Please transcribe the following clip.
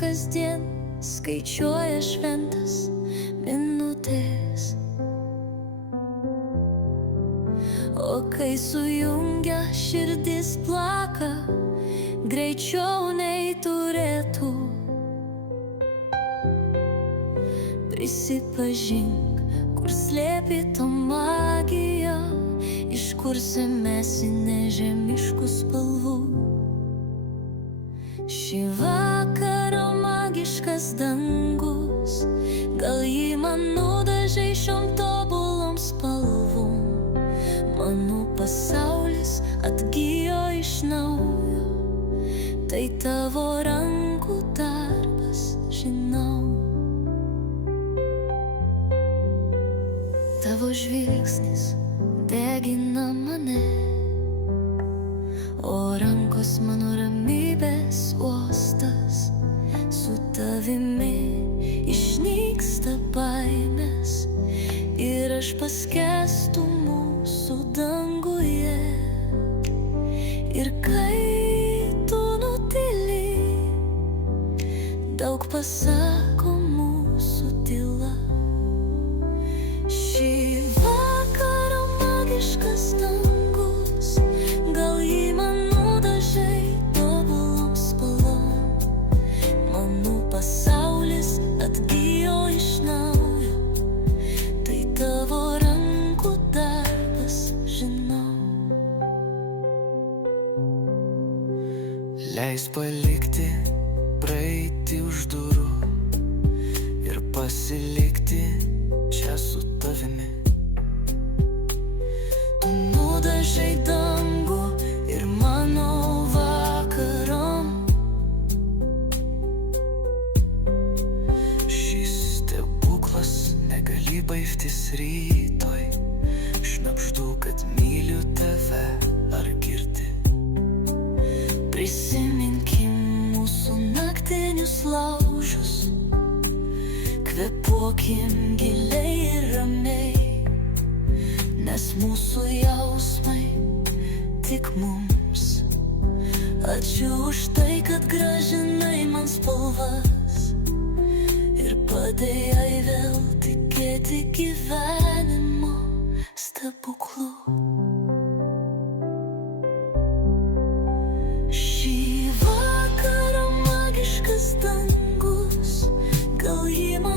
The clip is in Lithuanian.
kasdien skaičiuoja šventas minutės. O kai sujungia, širdis plaka greičiau nei turėtų. Prisipažink, kur slėpi to magiją, iš kur semesi nežemiškų spalvų. Šį vakarą magiškas dangus, gal jį man nudažai šiom tobulom spalvom. Mano pasaulis atgijo iš naujo, tai tavo rankų darbas, žinau. Tavo žvilgsnis degina mane, o rankos mano ramybės uostas. Su tavimi išnyksta baimės ir aš paskęstu mūsų danguje. Ir kai tu nutyli, daug pasako mūsų tyla. Šį vakarą magiškas dangus, gal jį man nudažai tobulom spalvom. Mano pasaulis atgijo iš naujo, tai tavo rankų darbas, žinau. Leis palikti praeitį už durų ir pasilikti čia su tavimi. Tu nudažai dangų ir mano vakarom. Šis stebuklas negali baigtis rytoj. Šnabždu, kad myliu tave, ar girdi? Prisiminkim mūsų naktinius laužus, kvėpuokim giliai ir ramiai, nes mūsų jausmai tik mums. Ačiū už tai, kad grąžinai man spalvas ir padėjai vėl tikėti gyvenimo stebuklu. Šį vakarą magiškas dangus, gal jį man